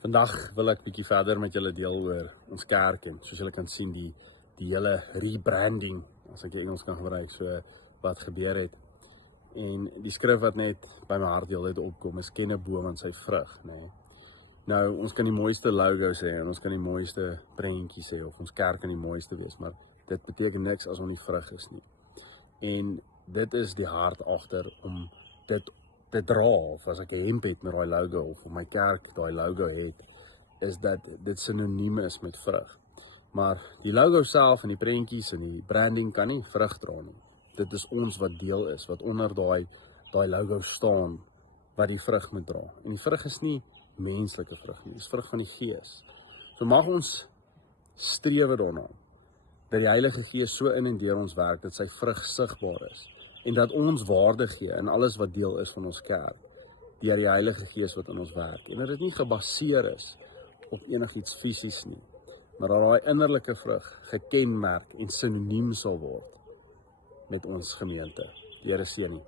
Vandag wil ek bietjie verder met julle deel oor ons kerk en soos julle kan sien die hele rebranding, as ek die Engels kan gebruik, so wat gebeur het. En die skrif wat net by my hart heel uit opkom is ken 'n boom aan sy vrug, nee. Nou ons kan die mooiste logos hê en ons kan die mooiste prentjies hê of ons kerk kan die mooiste wees, maar dit beteken niks as ons nie vrug is nie. En dit is die hart agter om dit te dra, of as ek 'n hemp het met daai logo of my kerk daai logo het, is dat dit sinoniem is met vrug. Maar die logo self en die prentjies en die branding kan nie vrug dra nie. Dit is ons wat deel is, wat onder daai logo staan, wat die vrug moet dra. En die vrug is nie menslike vrug nie, dis vrug van die Gees. So mag ons strewe daarna, dat die Heilige Gees so in en deur ons werk, dat sy vrug sigbaar is, en dat ons waarde gee in alles wat deel is van ons kerk, deur die Heilige Gees wat in ons werk, en dat dit nie gebaseer is op enigiets fisies nie, maar dat daai innerlike vrug gekenmerk en sinoniem sal word met ons gemeente. Die Here seën u.